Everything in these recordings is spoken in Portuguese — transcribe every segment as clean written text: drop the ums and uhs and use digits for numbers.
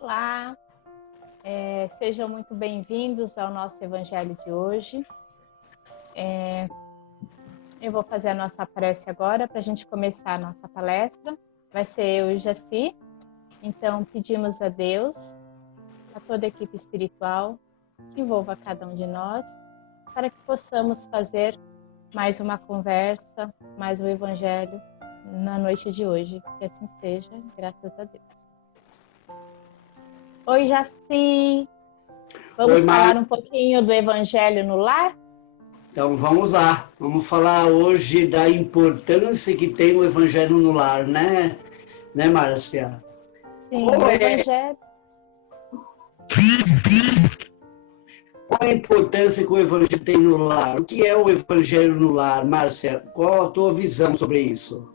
Olá, sejam muito bem-vindos ao nosso Evangelho de hoje. Eu vou fazer a nossa prece agora para a gente começar a nossa palestra. Vai ser eu e o Jaci. Então, pedimos a Deus, a toda a equipe espiritual, que envolva cada um de nós, para que possamos fazer mais uma conversa, mais um Evangelho na noite de hoje. Que assim seja, graças a Deus. Oi, Jaci! Vamos falar um pouquinho do Evangelho no lar? Então vamos lá, vamos falar hoje da importância que tem o Evangelho no lar, né, Márcia? Sim, o Evangelho. Qual a importância que o Evangelho tem no lar? O que é o Evangelho no lar, Márcia? Qual a tua visão sobre isso?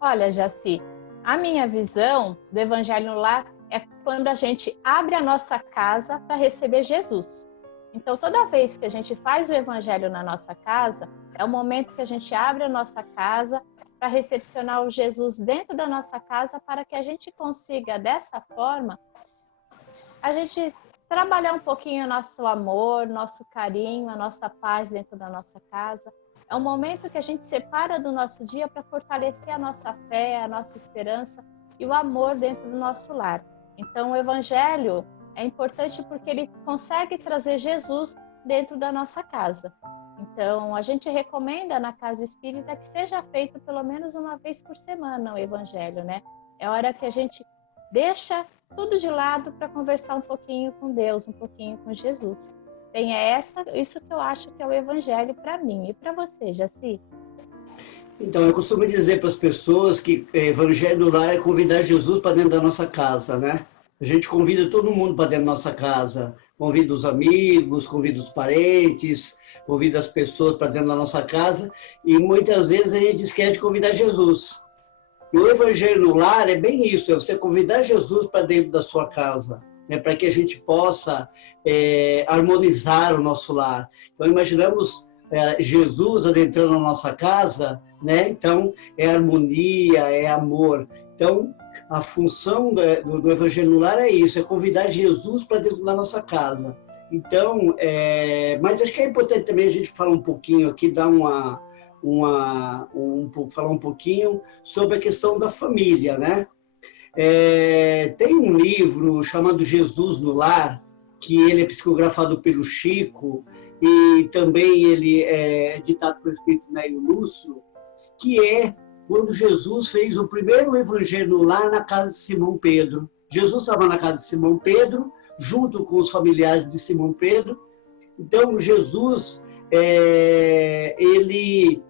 Olha, Jaci, a minha visão do Evangelho no lar é quando a gente abre a nossa casa para receber Jesus. Então, toda vez que a gente faz o Evangelho na nossa casa, é o momento que a gente abre a nossa casa para recepcionar o Jesus dentro da nossa casa, para que a gente consiga, dessa forma, a gente trabalhar um pouquinho o nosso amor, nosso carinho, a nossa paz dentro da nossa casa. É um momento que a gente separa do nosso dia para fortalecer a nossa fé, a nossa esperança e o amor dentro do nosso lar. Então, o Evangelho é importante porque ele consegue trazer Jesus dentro da nossa casa. Então, a gente recomenda na casa espírita que seja feito pelo menos uma vez por semana o Evangelho, né? É hora que a gente deixa tudo de lado para conversar um pouquinho com Deus, um pouquinho com Jesus. Tem isso que eu acho que é o Evangelho para mim. E para você, Jaci? Então, eu costumo dizer para as pessoas que Evangelho no lar é convidar Jesus para dentro da nossa casa, né? A gente convida todo mundo para dentro da nossa casa, convida os amigos, convida os parentes, convida as pessoas para dentro da nossa casa e muitas vezes a gente esquece de convidar Jesus. E o Evangelho no lar é bem isso, é você convidar Jesus para dentro da sua casa, né, para que a gente possa harmonizar o nosso lar. Então, imaginamos Jesus adentrando a nossa casa, né? Então, é harmonia, é amor. Então, a função do Evangelho no lar é isso, é convidar Jesus para dentro da nossa casa. Então, mas acho que é importante também a gente falar um pouquinho aqui, dar falar um pouquinho sobre a questão da família, né? Tem um livro chamado Jesus no Lar, que ele é psicografado pelo Chico, e também ele é ditado pelo Espírito Nélio Lúcio, que é quando Jesus fez o primeiro Evangelho no Lar na casa de Simão Pedro. Jesus estava na casa de Simão Pedro, junto com os familiares de Simão Pedro. Então, Jesus, ele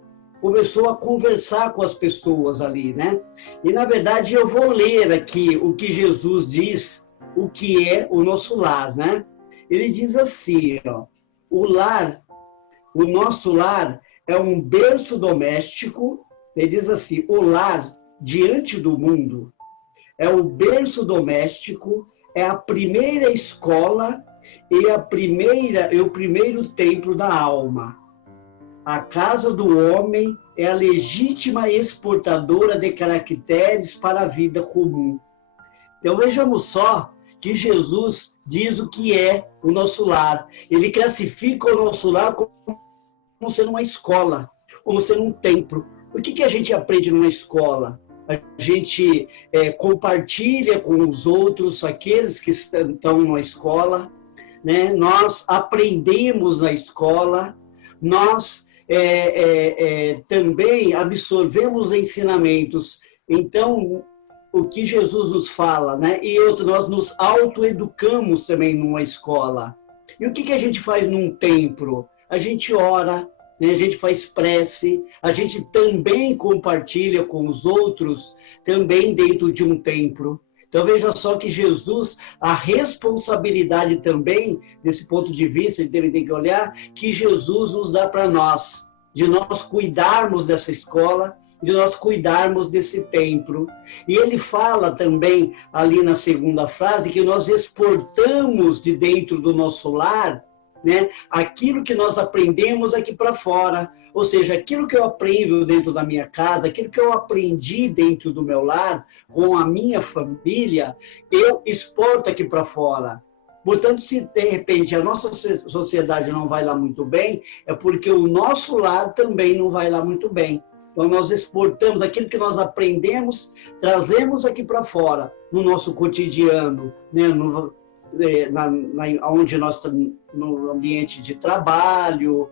começou a conversar com as pessoas ali, né? E, na verdade, eu vou ler aqui o que Jesus diz, o que é o nosso lar, né? Ele diz assim, ó, o nosso lar é um berço doméstico. Ele diz assim, o lar diante do mundo é o berço doméstico, é a primeira escola e o primeiro templo da alma. A casa do homem é a legítima exportadora de caracteres para a vida comum. Então vejamos só que Jesus diz o que é o nosso lar. Ele classifica o nosso lar como sendo uma escola, como sendo um templo. O que a gente aprende numa escola? A gente compartilha com os outros, aqueles que estão na escola, né? Nós aprendemos na escola, nós também absorvemos ensinamentos. Então, o que Jesus nos fala, né? E outro, nós nos autoeducamos também numa escola. E o que a gente faz num templo? A gente ora, né? A gente faz prece, a gente também compartilha com os outros, também dentro de um templo. Então, veja só que Jesus, a responsabilidade também, desse ponto de vista, ele tem que olhar, que Jesus nos dá para nós, de nós cuidarmos dessa escola, de nós cuidarmos desse templo. E ele fala também, ali na segunda frase, que nós exportamos de dentro do nosso lar, né, aquilo que nós aprendemos aqui para fora. Ou seja, aquilo que eu aprendo dentro da minha casa, aquilo que eu aprendi dentro do meu lar, com a minha família, eu exporto aqui para fora. Portanto, se de repente a nossa sociedade não vai lá muito bem, é porque o nosso lar também não vai lá muito bem. Então, nós exportamos aquilo que nós aprendemos, trazemos aqui para fora, no nosso cotidiano, né? Onde nós estamos, no ambiente de trabalho,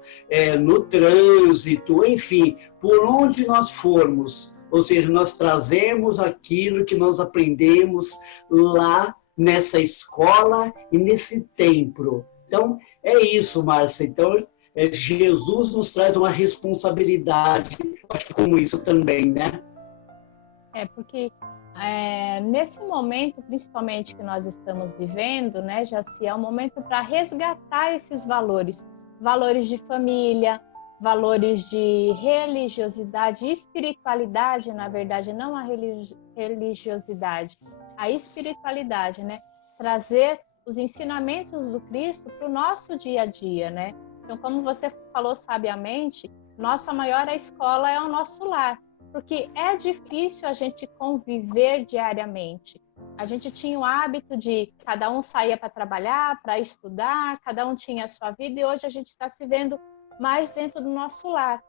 no trânsito, enfim, por onde nós formos. Ou seja, nós trazemos aquilo que nós aprendemos lá nessa escola e nesse templo. Então, é isso, Márcia. Então, Jesus nos traz uma responsabilidade, acho que como isso também, né? Porque nesse momento, principalmente que nós estamos vivendo, né, Jaci, é um momento para resgatar esses valores, valores de família, valores de religiosidade, espiritualidade, na verdade, não a religiosidade, a espiritualidade, né? Trazer os ensinamentos do Cristo para o nosso dia a dia, né? Então, como você falou sabiamente, nossa maior escola é o nosso lar, porque é difícil a gente conviver diariamente. A gente tinha o hábito de cada um saía para trabalhar, para estudar, cada um tinha a sua vida, e hoje a gente está se vendo mais dentro do nosso lar.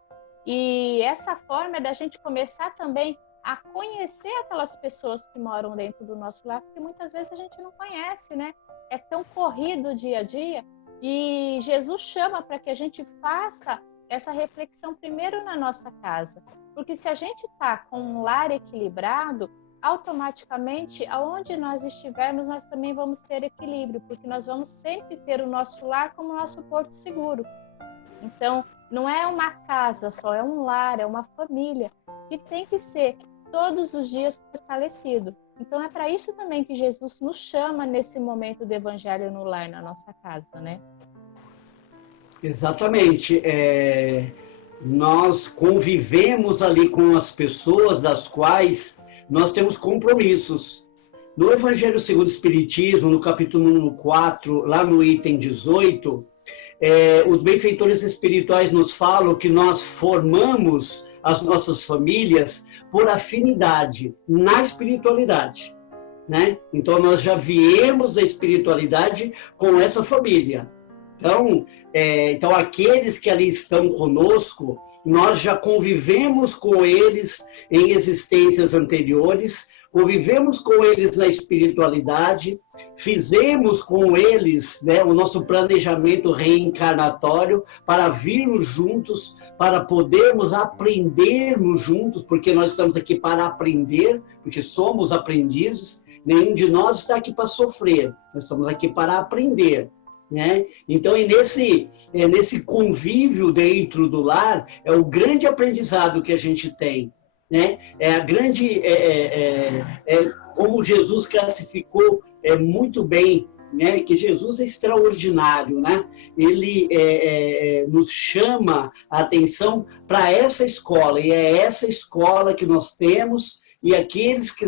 E essa forma é da gente começar também a conhecer aquelas pessoas que moram dentro do nosso lar, porque muitas vezes a gente não conhece, né? É tão corrido o dia a dia. E Jesus chama para que a gente faça essa reflexão primeiro na nossa casa. Porque se a gente está com um lar equilibrado, automaticamente, aonde nós estivermos, nós também vamos ter equilíbrio, porque nós vamos sempre ter o nosso lar como nosso porto seguro. Então, não é uma casa só, é um lar, é uma família, que tem que ser todos os dias fortalecido. Então, é para isso também que Jesus nos chama nesse momento do Evangelho no lar, na nossa casa, né? Exatamente. Nós convivemos ali com as pessoas das quais nós temos compromissos. No Evangelho segundo o Espiritismo, no capítulo 4, lá no item 18, os benfeitores espirituais nos falam que nós formamos as nossas famílias por afinidade na espiritualidade, né? Então, nós já viemos a espiritualidade com essa família. Então, aqueles que ali estão conosco, nós já convivemos com eles em existências anteriores, convivemos com eles na espiritualidade, fizemos com eles, né, o nosso planejamento reencarnatório para virmos juntos, para podermos aprendermos juntos, porque nós estamos aqui para aprender, porque somos aprendizes, nenhum de nós está aqui para sofrer, nós estamos aqui para aprender. Né? Então, nesse convívio dentro do lar, é o grande aprendizado que a gente tem. Né? Como Jesus classificou muito bem, né? Que Jesus é extraordinário. Né? Ele nos chama a atenção para essa escola, e é essa escola que nós temos, e aqueles que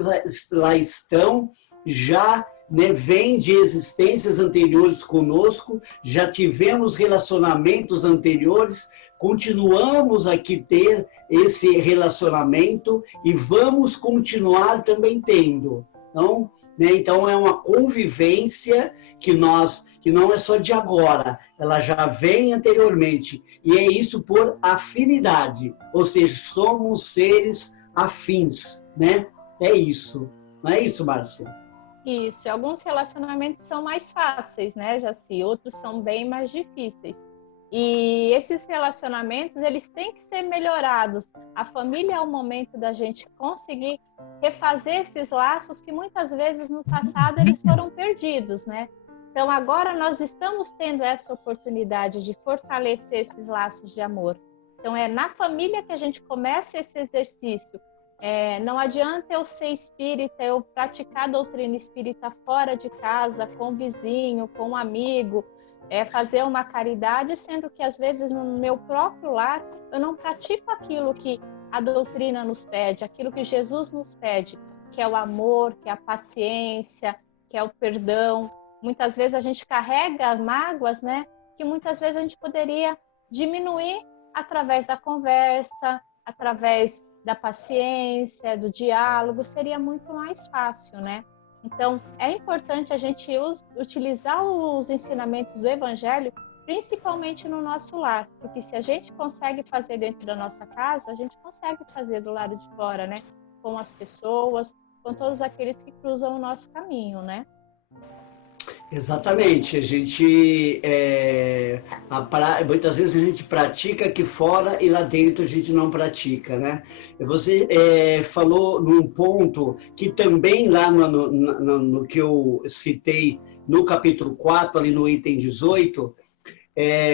lá estão já, né, vem de existências anteriores conosco, já tivemos relacionamentos anteriores, continuamos aqui ter esse relacionamento e vamos continuar também tendo. Então, né, então é uma convivência que não é só de agora, ela já vem anteriormente, e é isso por afinidade, ou seja, somos seres afins, né? É isso. Não é isso, Márcia? Isso, alguns relacionamentos são mais fáceis, né, Jaci? Outros são bem mais difíceis. E esses relacionamentos, eles têm que ser melhorados. A família é o momento da gente conseguir refazer esses laços que muitas vezes no passado eles foram perdidos, né? Então agora nós estamos tendo essa oportunidade de fortalecer esses laços de amor. Então é na família que a gente começa esse exercício. Não adianta eu ser espírita, eu praticar a doutrina espírita fora de casa, com o vizinho, com um amigo, fazer uma caridade, sendo que às vezes no meu próprio lar eu não pratico aquilo que a doutrina nos pede, aquilo que Jesus nos pede, que é o amor, que é a paciência, que é o perdão. Muitas vezes a gente carrega mágoas, né? Que muitas vezes a gente poderia diminuir através da conversa, através da paciência, do diálogo, seria muito mais fácil, né? Então, é importante a gente utilizar os ensinamentos do Evangelho, principalmente no nosso lar, porque se a gente consegue fazer dentro da nossa casa, a gente consegue fazer do lado de fora, né? Com as pessoas, com todos aqueles que cruzam o nosso caminho, né? Exatamente, a gente muitas vezes a gente pratica aqui fora e lá dentro a gente não pratica, né? Você falou num ponto que também lá no que eu citei no capítulo 4, ali no item 18,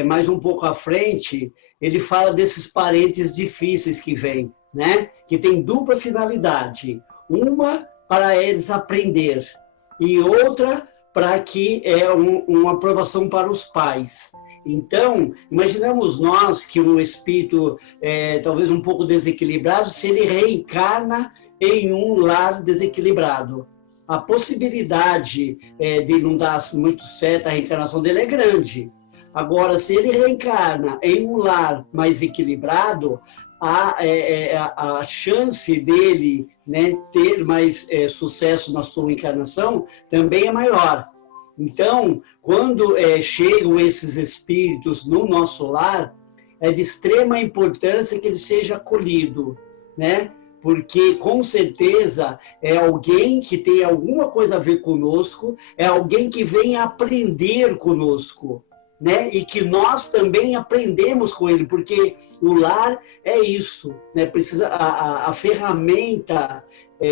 mais um pouco à frente, ele fala desses parentes difíceis que vêm, né? Que tem dupla finalidade, uma para eles aprender e outra para que uma aprovação para os pais. Então, imaginamos nós que um espírito talvez um pouco desequilibrado, se ele reencarna em um lar desequilibrado. A possibilidade de não dar muito certo a reencarnação dele é grande. Agora, se ele reencarna em um lar mais equilibrado, a chance dele, né, ter mais sucesso na sua encarnação também é maior. Então, quando chegam esses espíritos no nosso lar, é de extrema importância que ele seja acolhido, né? Porque, com certeza, é alguém que tem alguma coisa a ver conosco, é alguém que vem aprender conosco, né? E que nós também aprendemos com ele, porque o lar é isso, né? Precisa a ferramenta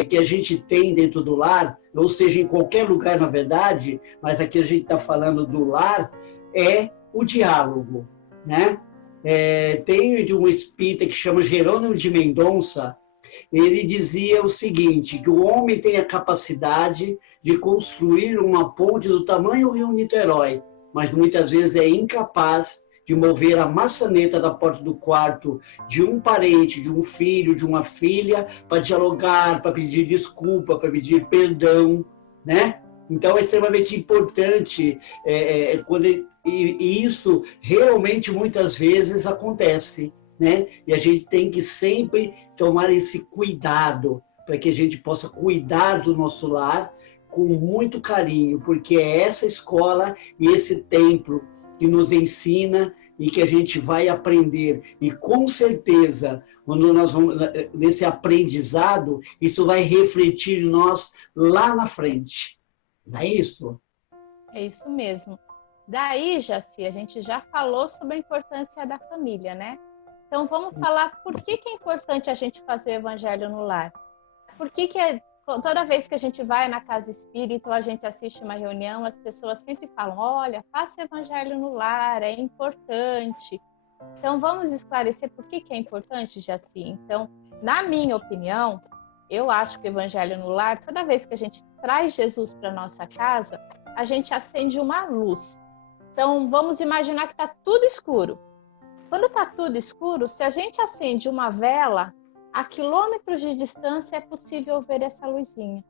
que a gente tem dentro do lar, ou seja, em qualquer lugar, na verdade, mas aqui a gente está falando do lar, é o diálogo, né? Tem de um espírita que chama Jerônimo de Mendonça, ele dizia o seguinte, que o homem tem a capacidade de construir uma ponte do tamanho do rio Niterói, mas muitas vezes é incapaz de mover a maçaneta da porta do quarto de um parente, de um filho, de uma filha, para dialogar, para pedir desculpa, para pedir perdão, né? Então é extremamente importante e isso realmente muitas vezes acontece, né? E a gente tem que sempre tomar esse cuidado para que a gente possa cuidar do nosso lar com muito carinho, porque é essa escola e esse templo que nos ensina e que a gente vai aprender. E com certeza, quando nós vamos nesse aprendizado, isso vai refletir em nós lá na frente. Não é isso? É isso mesmo. Daí, Jaci, a gente já falou sobre a importância da família, né? Então vamos falar por que é importante a gente fazer o evangelho no lar. Por que toda vez que a gente vai na casa espírita ou a gente assiste uma reunião, as pessoas sempre falam, olha, faça o evangelho no lar, é importante. Então, vamos esclarecer por que é importante, Jaci. Então, na minha opinião, eu acho que o evangelho no lar, toda vez que a gente traz Jesus para nossa casa, a gente acende uma luz. Então, vamos imaginar que está tudo escuro. Quando está tudo escuro, se a gente acende uma vela, a quilômetros de distância é possível ver essa luzinha.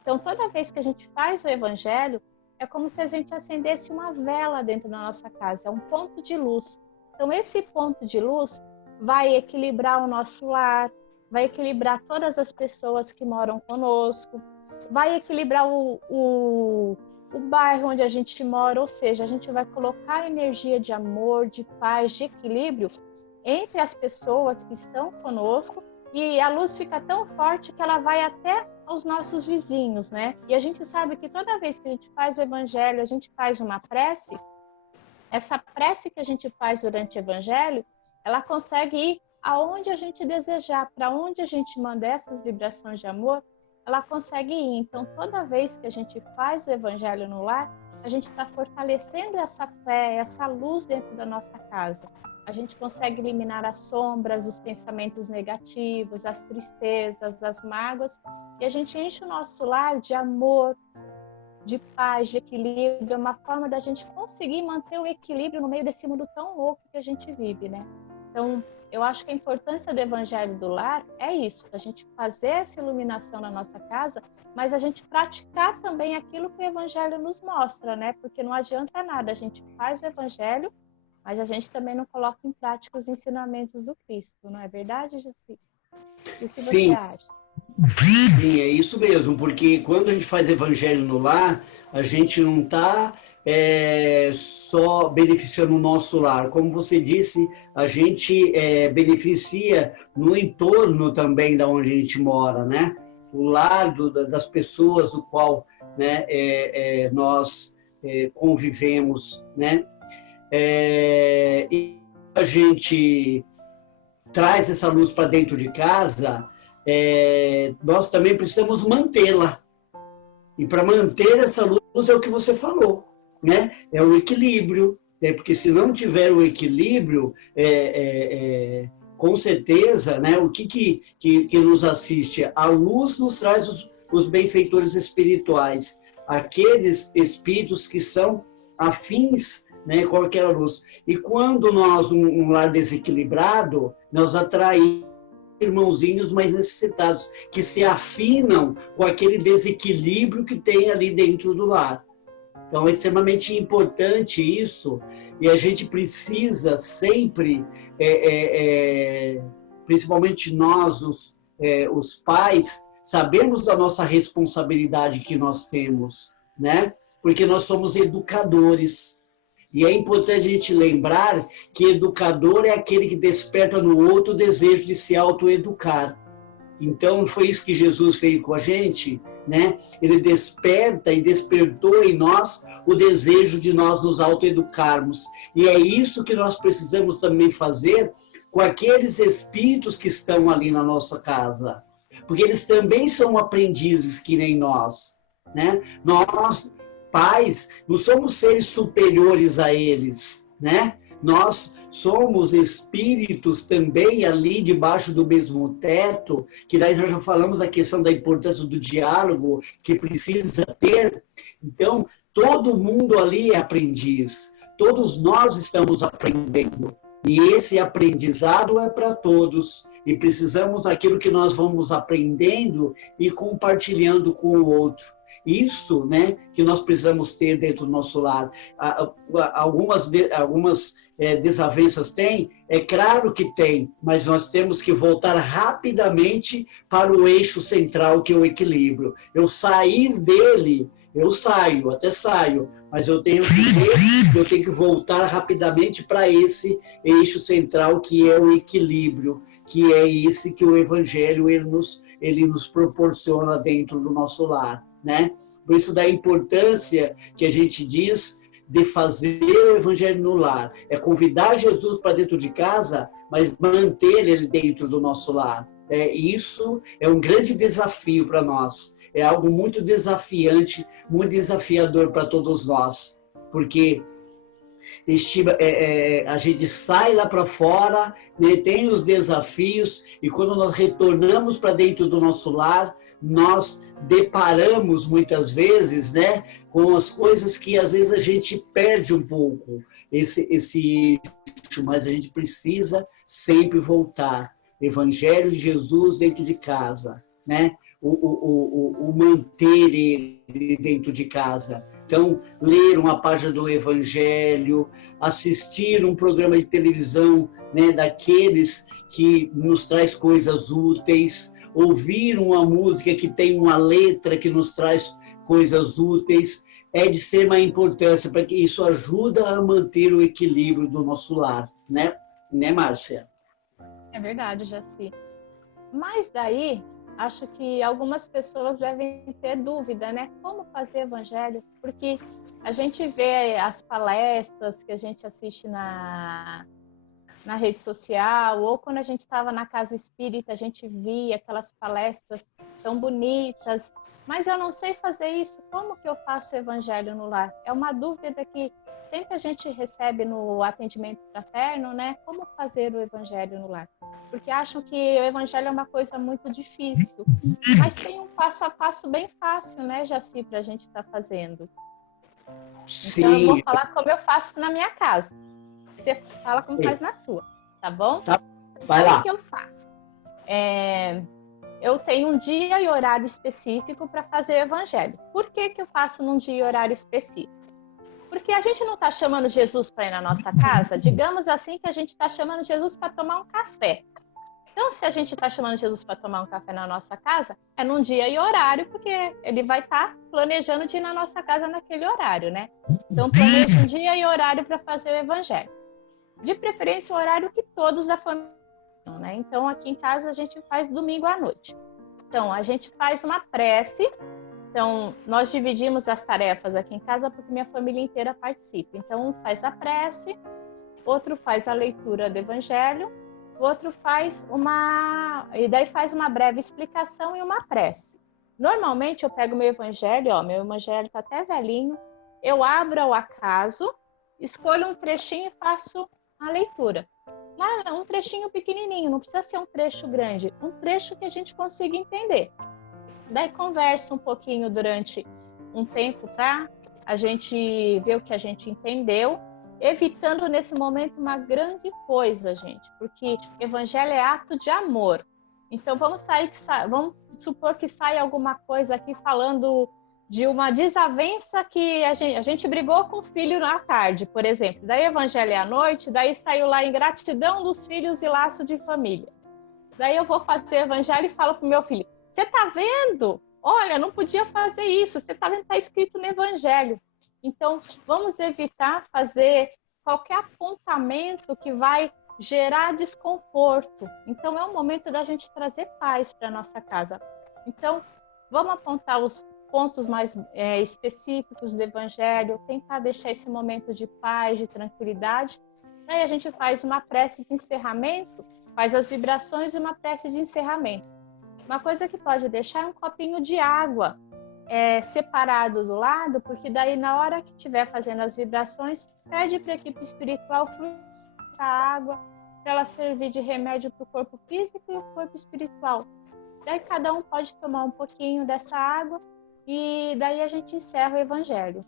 Então, toda vez que a gente faz o evangelho, é como se a gente acendesse uma vela dentro da nossa casa, é um ponto de luz. Então, esse ponto de luz vai equilibrar o nosso lar, vai equilibrar todas as pessoas que moram conosco, vai equilibrar o bairro onde a gente mora, ou seja, a gente vai colocar energia de amor, de paz, de equilíbrio entre as pessoas que estão conosco, e a luz fica tão forte que ela vai até aos nossos vizinhos, né? E a gente sabe que toda vez que a gente faz o evangelho, a gente faz uma prece, essa prece que a gente faz durante o evangelho, ela consegue ir aonde a gente desejar, para onde a gente manda essas vibrações de amor, ela consegue ir. Então, toda vez que a gente faz o evangelho no lar, a gente está fortalecendo essa fé, essa luz dentro da nossa casa. A gente consegue eliminar as sombras, os pensamentos negativos, as tristezas, as mágoas, e a gente enche o nosso lar de amor, de paz, de equilíbrio, é uma forma da gente conseguir manter o equilíbrio no meio desse mundo tão louco que a gente vive, né? Então, eu acho que a importância do evangelho do lar é isso, a gente fazer essa iluminação na nossa casa, mas a gente praticar também aquilo que o evangelho nos mostra, né? Porque não adianta nada, a gente faz o evangelho mas a gente também não coloca em prática os ensinamentos do Cristo, não é verdade, Jaci? E o que você Sim, acha? sim, é isso mesmo, porque quando a gente faz evangelho no lar, a gente não está só beneficiando o nosso lar. Como você disse, a gente beneficia no entorno também da onde a gente mora, né? O lar das pessoas do qual, né, nós convivemos, né? E a gente traz essa luz para dentro de casa, nós também precisamos mantê-la. E para manter essa luz é o que você falou, né? É o equilíbrio, né? Porque se não tiver o equilíbrio, com certeza, né? O que nos assiste? A luz nos traz os benfeitores espirituais, aqueles espíritos que são afins, né, com aquela luz. E quando nós, um lar desequilibrado, nós atraímos irmãozinhos mais necessitados, que se afinam com aquele desequilíbrio que tem ali dentro do lar. Então, é extremamente importante isso, e a gente precisa sempre, principalmente nós, os pais, sabemos da nossa responsabilidade que nós temos, né? Porque nós somos educadores. E é importante a gente lembrar que educador é aquele que desperta no outro o desejo de se autoeducar. Então, foi isso que Jesus fez com a gente, né? Ele desperta e despertou em nós o desejo de nós nos autoeducarmos. E é isso que nós precisamos também fazer com aqueles espíritos que estão ali na nossa casa. Porque eles também são aprendizes que nem nós, né? Nós, pais, não somos seres superiores a eles, né? Nós somos espíritos também ali debaixo do mesmo teto, que daí nós já falamos da questão da importância do diálogo que precisa ter. Então, todo mundo ali é aprendiz, todos nós estamos aprendendo, e esse aprendizado é para todos, e precisamos daquilo que nós vamos aprendendo e compartilhando com o outro. Isso, né, que nós precisamos ter dentro do nosso lar. Algumas desavenças tem? É claro que tem, mas nós temos que voltar rapidamente para o eixo central, que é o equilíbrio. Eu sair dele, eu saio, até saio, mas eu tenho que voltar rapidamente para esse eixo central, que é o equilíbrio, que é esse que o Evangelho ele nos proporciona dentro do nosso lar, né? Por isso da importância que a gente diz de fazer o Evangelho no lar. É convidar Jesus para dentro de casa, mas manter ele dentro do nosso lar. Isso é um grande desafio para nós. É algo muito desafiante, muito desafiador para todos nós. Porque a gente sai lá para fora, né, tem os desafios, e quando nós retornamos para dentro do nosso lar, nós deparamos muitas vezes, né, com as coisas que às vezes a gente perde um pouco esse eixo, mas a gente precisa sempre voltar. Evangelho de Jesus dentro de casa, né? O manter ele dentro de casa. Então, ler uma página do Evangelho, assistir um programa de televisão, né, daqueles que nos traz coisas úteis, ouvir uma música que tem uma letra que nos traz coisas úteis, é de extrema importância, porque isso ajuda a manter o equilíbrio do nosso lar, né, Márcia? É verdade, Jaci. Mas daí, acho que algumas pessoas devem ter dúvida, né? Como fazer evangelho? Porque a gente vê as palestras que a gente assiste na rede social, ou quando a gente estava na casa espírita, a gente via aquelas palestras tão bonitas, mas eu não sei fazer isso, como que eu faço o evangelho no lar? É uma dúvida que sempre a gente recebe no atendimento fraterno, né? Como fazer o evangelho no lar? Porque acham que o evangelho é uma coisa muito difícil, mas tem um passo a passo bem fácil, né, Jaci, para a gente estar fazendo. Sim. Então eu vou falar como eu faço na minha casa. Você fala como faz na sua, tá bom? Tá. Vai lá. Como que eu faço? Eu tenho um dia e horário específico para fazer o evangelho. Por que eu faço num dia e horário específico? Porque a gente não está chamando Jesus para ir na nossa casa, digamos assim que a gente está chamando Jesus para tomar um café. Então, se a gente está chamando Jesus para tomar um café na nossa casa, é num dia e horário, porque ele vai estar planejando de ir na nossa casa naquele horário, né? Então, planeja um dia e horário para fazer o evangelho. De preferência, o horário que todos da família, né? Então, aqui em casa, a gente faz domingo à noite. Então, a gente faz uma prece. Então, nós dividimos as tarefas aqui em casa porque minha família inteira participa. Então, um faz a prece, outro faz a leitura do evangelho, o outro faz e daí faz uma breve explicação e uma prece. Normalmente eu pego meu evangelho está até velhinho, eu abro ao acaso, escolho um trechinho e faço a leitura. Mas um trechinho pequenininho, não precisa ser um trecho grande, um trecho que a gente consiga entender. Daí converso um pouquinho durante um tempo para a gente ver o que a gente entendeu, evitando nesse momento uma grande coisa, gente, porque evangelho é ato de amor. Então vamos supor que saia alguma coisa aqui falando de uma desavença que a gente brigou com o filho na tarde, por exemplo. Daí evangelho é à noite, daí saiu lá ingratidão dos filhos e laço de família. Daí eu vou fazer evangelho e falo pro meu filho: você tá vendo? Olha, não podia fazer isso, você tá vendo, tá escrito no evangelho. Então, vamos evitar fazer qualquer apontamento que vai gerar desconforto. Então, é o momento da gente trazer paz para a nossa casa. Então, vamos apontar os pontos mais específicos do evangelho, tentar deixar esse momento de paz, de tranquilidade. Aí a gente faz uma prece de encerramento, faz as vibrações e uma prece de encerramento. Uma coisa que pode deixar é um copinho de água separado do lado, porque daí na hora que estiver fazendo as vibrações, pede para a equipe espiritual fluir essa água para ela servir de remédio para o corpo físico e o corpo espiritual. Daí cada um pode tomar um pouquinho dessa água e daí a gente encerra o evangelho.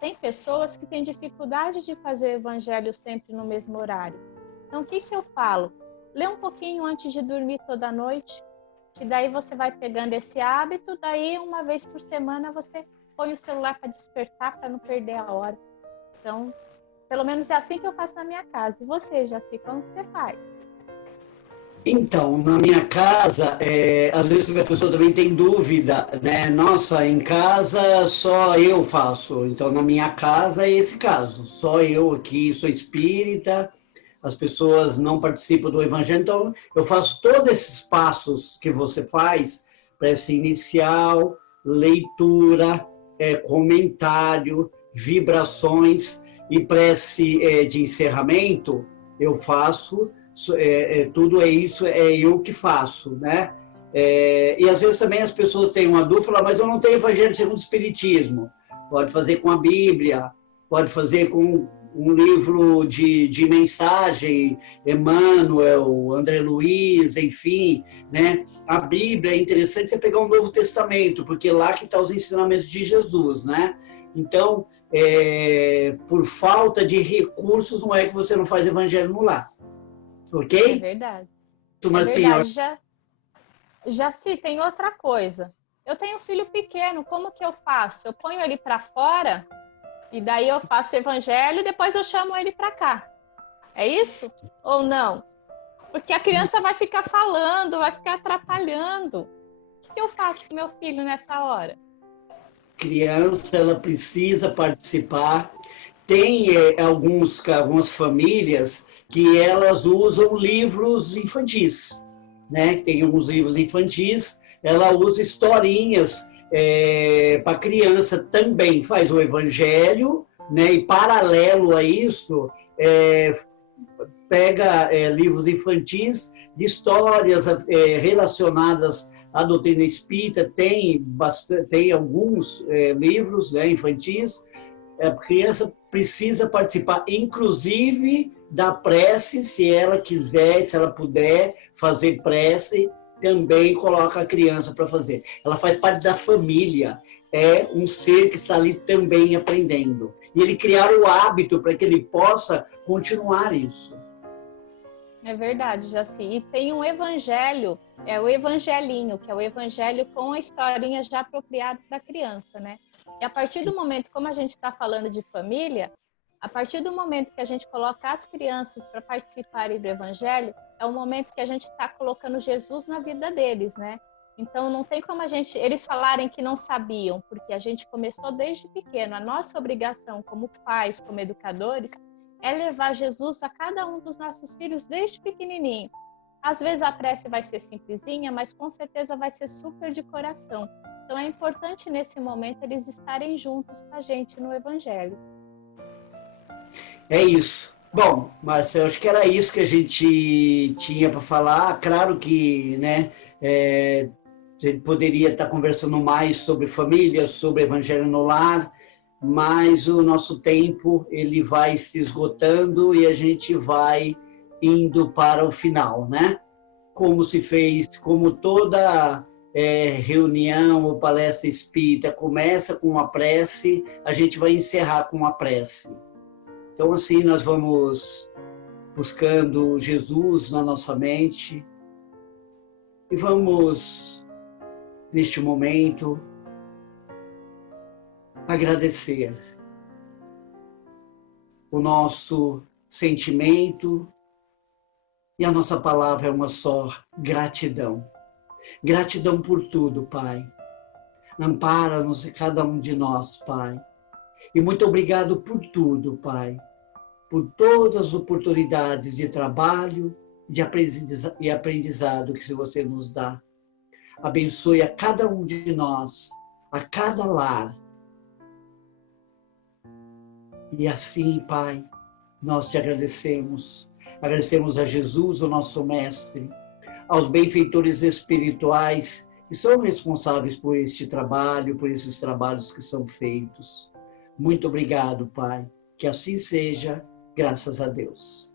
Tem pessoas que têm dificuldade de fazer o evangelho sempre no mesmo horário. Então o que eu falo? Lê um pouquinho antes de dormir toda noite, e daí você vai pegando esse hábito, daí uma vez por semana você põe o celular para despertar, para não perder a hora. Então, pelo menos é assim que eu faço na minha casa. E você, Jaci, como você faz? Então, na minha casa, às vezes a pessoa também tem dúvida, né? Nossa, em casa só eu faço. Então, na minha casa é esse caso. Só eu aqui sou espírita, as pessoas não participam do evangelho. Então, eu faço todos esses passos que você faz, prece inicial, leitura, comentário, vibrações e prece de encerramento, eu faço. Tudo isso é eu que faço, né? E às vezes também as pessoas têm uma dúvida, falam, mas eu não tenho evangelho segundo o Espiritismo. Pode fazer com a Bíblia, pode fazer com um livro de mensagem, Emmanuel, André Luiz, enfim, né? A Bíblia é interessante você pegar o Novo Testamento, porque lá que estão os ensinamentos de Jesus, né? Então, por falta de recursos, não é que você não faz evangelho no lar. Ok? É verdade. Jaci, tem outra coisa. Eu tenho um filho pequeno, como que eu faço? Eu ponho ele para fora e daí eu faço o evangelho e depois eu chamo ele para cá. É isso? Ou não? Porque a criança vai ficar falando, vai ficar atrapalhando. O que eu faço com meu filho nessa hora? Criança, ela precisa participar. Tem algumas famílias que elas usam livros infantis, né? Tem alguns livros infantis, ela usa historinhas para criança também, faz o evangelho, né? E paralelo a isso, pega livros infantis de histórias relacionadas à doutrina espírita, tem alguns livros, né, infantis. A criança precisa participar, inclusive da prece, se ela quiser, se ela puder fazer prece, também coloca a criança para fazer. Ela faz parte da família, é um ser que está ali também aprendendo. E ele criar o hábito para que ele possa continuar isso. É verdade, Jaci. E tem um evangelho, é o evangelinho, que é o evangelho com a historinha já apropriada para a criança, né? E a partir do momento, como a gente está falando de família, a partir do momento que a gente coloca as crianças para participarem do evangelho, é o momento que a gente está colocando Jesus na vida deles, né? Então não tem como eles falarem que não sabiam, porque a gente começou desde pequeno. A nossa obrigação como pais, como educadores, é levar Jesus a cada um dos nossos filhos desde pequenininho. Às vezes a prece vai ser simplesinha, mas com certeza vai ser super de coração. Então é importante nesse momento eles estarem juntos com a gente no Evangelho. É isso. Bom, Marcelo, acho que era isso que a gente tinha para falar. Claro que, né, a gente poderia estar conversando mais sobre família, sobre Evangelho no Lar, mas o nosso tempo ele vai se esgotando e a gente vai indo para o final, né? Como se fez, como toda reunião ou palestra espírita começa com uma prece, a gente vai encerrar com uma prece. Então, assim, nós vamos buscando Jesus na nossa mente e vamos, neste momento, agradecer o nosso sentimento e a nossa palavra é uma só: gratidão. Gratidão por tudo, Pai. Ampara-nos cada um de nós, Pai. E muito obrigado por tudo, Pai. Por todas as oportunidades de trabalho e aprendizado que você nos dá. Abençoe a cada um de nós, a cada lar. E assim, Pai, nós te agradecemos. Agradecemos a Jesus, o nosso Mestre, aos benfeitores espirituais que são responsáveis por este trabalho, por esses trabalhos que são feitos. Muito obrigado, Pai. Que assim seja, graças a Deus.